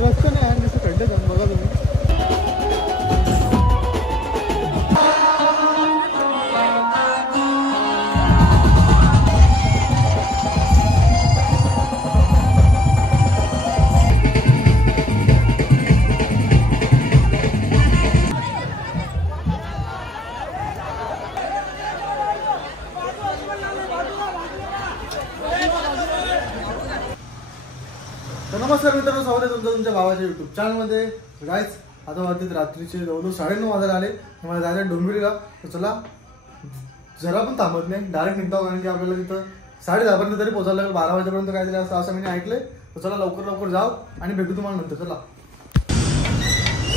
रस्ता नाही आहे, नुसतं खड्डे जाऊन बघा तुम्ही. नमस्कार मित्रांनो, स्वागत आहे तुमचं तुमच्या भावाच्या युट्यूब चॅनलमध्ये. गाईज आता वाजतील रात्रीचे जवळजवळ 9:30 वाजायला आले. मला जायचं डोंबिवलीला. तर चला, जरा पण थांबत नाही, डायरेक्ट निघतो. कारण की आपल्याला तिथं 10:30 पर्यंत तरी पोहोचायला लागेल. 12 वाजेपर्यंत काहीतरी असं मी ऐकलंय. तर चला लवकर लवकर जाऊ आणि भेटू तुम्हाला नंतर.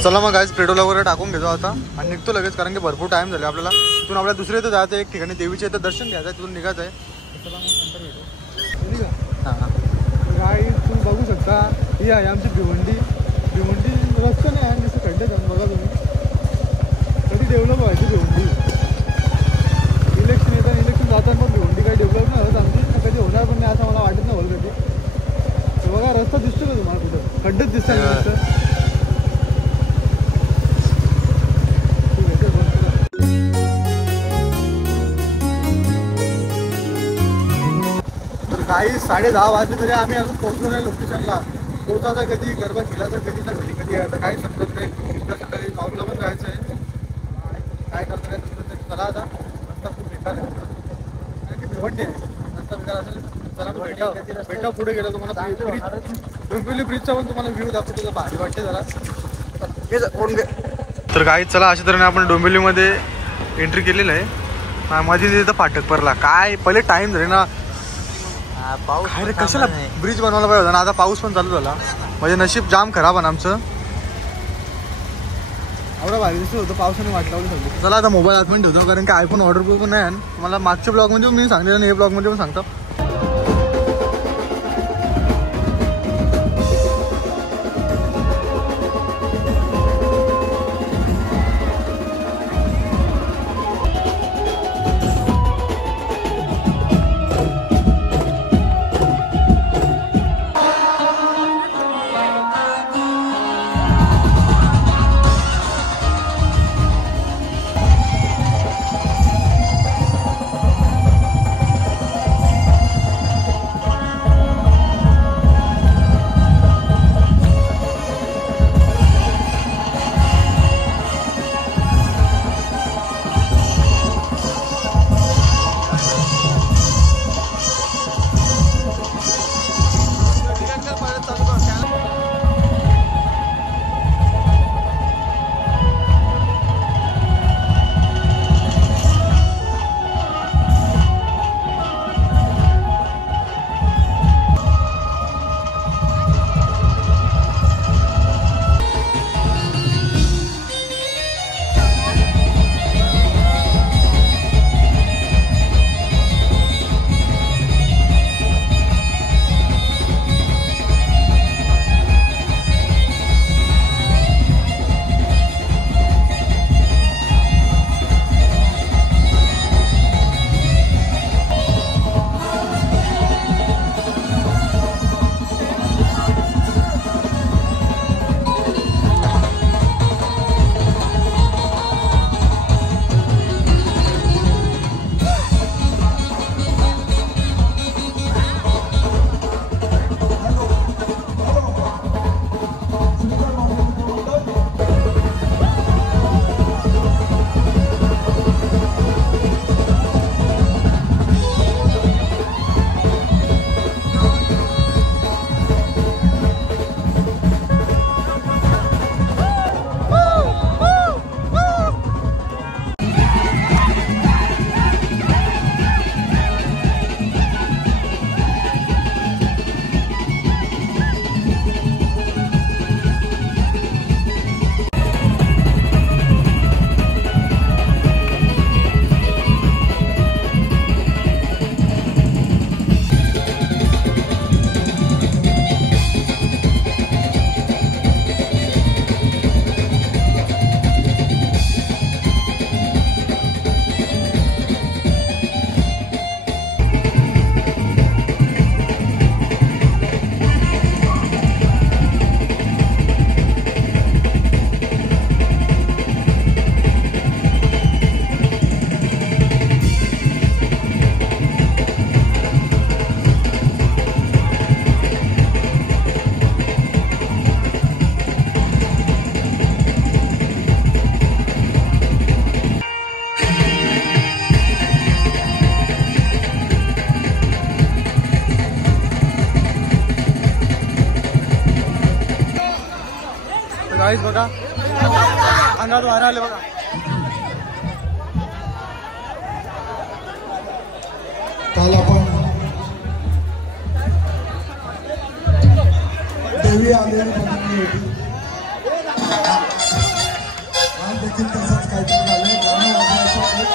चला मग गाईज, पेट्रोल वगैरे टाकून घेतो आता आणि निघतो लगेच. कारण की भरपूर टाइम झाले आपल्याला. तिथून आपल्याला दुसऱ्या इथं जायचं, एक ठिकाणी देवीच्या इथं दर्शन घ्यायचं आहे, तिथून निघायचं आहे. चला मग नंतर भेटू. हां हां. गाडी तुम्ही बघू शकता, ही आहे आमची भिवंडी. भिवंडी रस्ता नाही आहे, नुसतं खड्डे जाऊन बघा तुम्ही. कधी डेव्हलप व्हायची भिवंडी. इलेक्शन येतात, इलेक्शन जाताना पण भिवंडी काही डेव्हलप नाही होत आमची. कधी होणार पण नाही असं मला वाटत नाही होईल कधी. तर बघा रस्ता दिसतो का तुम्हाला? कुठं खड्डेच दिसतात रस्ता. काही 10:30 वाजले तरी आम्ही अजून पोहोचलो नाही लोकेशनला. पोहोचायचा कधी, गरबा खेळायचा कधी ना कधी कधी यायचं काही समजत नाही. सकाळी पाऊसला पण जायचं आहे, काय करतं काय समजत नाही. चला आता, रस्ता खूप बेकार आहे कारण की भिवंडी आहे. रस्ता बेकार असेल. चला भेटा पुढे गेलो तुम्हाला डोंबिवली ब्रिजचा पण तुम्हाला व्ह्यू दाखवतो. भारी वाटते जरा. तर काही चला, अशा तऱ्हेने आपण डोंबिवलीमध्ये एंट्री केलेलं आहे. मध्ये तिथं फाटक पडला. काय पहिले टाइम झाले ना, काय रे, कशाला ब्रिज बनवायला पाहिजे होता ना. आता पाऊस पण चालू झाला, म्हणजे नशीब जाम खराब आहे आमचं. एवढा भारी दिसत होतं, पावसाने वाटलं सगळं. चला आता मोबाईल आतमध्ये ठेवतो, कारण की आयफोन ऑर्डर प्रूफ पण नाही. मला मागच्या ब्लॉगमध्ये मी सांगितलं आणि हे ब्लॉगमध्ये पण सांगतो. गाईस बघा अंगात वारा आले बघा. काल आपण देवी आलेली बनवली होती. आज देखील तसंच काहीतरी झालं. गाणं वाजवायचं.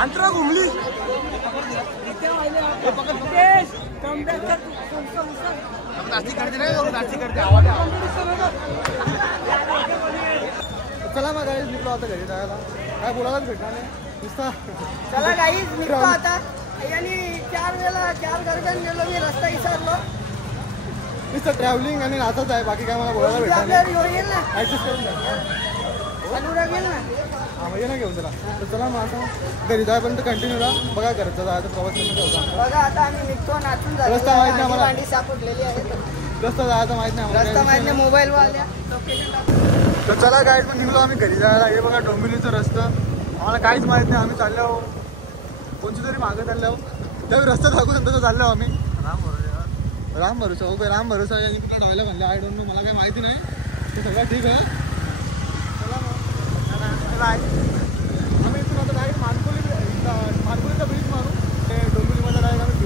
अंतरा घुमली चला मग गाईज निघलो आता घरी जायला. काय बोलायलाच भेटणार नाही नुसता. चला गाईज निघतो आता. आणि 4 वेळा 4 गर्दन गेलो मी. रस्ता विसरलो. नुसतं ट्रॅव्हलिंग आणि नाचत आहे. बाकी काय मला बोलायला भेटणार नाही. आपल्याला येईल ना. ऍडजस्ट करून द्या. अनुराग येईल ना. हा मग ये ना घेऊन चला. तर चला मग आता घरी जायपर्यंत कंटिन्यू राहा. बघा घरचा जायचा प्रवास कसा होता. बघा आता आम्ही निघतो. नाचून झालो. रस्ता माहित नाही आम्हाला. भांडी सापडलेली आहे. रस्ता जायचा माहित नाही आम्हाला. रस्ता माहित नाही. मोबाईल वाल्या लोकेशन टाकून. तर चला गाईड पण निघलो आम्ही घरी जायला. हे बघा डोंबिवलीचा रस्ता. आम्हाला काहीच माहित नाही. आम्ही चाललो कोणती तरी मागं चाललो. त्यावेळी रस्ता दाखवून तसं चाललो आम्ही. राम भरोसा ओके. राम भरोसा यांनी कुठला डॉयला म्हणलं आय डोंट नो. मला काही माहिती नाही. ते सगळं ठीक आहे. चला मग चला आम्ही इथून आता डायरेक्ट मानकोलीचा ब्रिज मारू. ते डोंबिवलीमध्ये डायरेक्ट आम्ही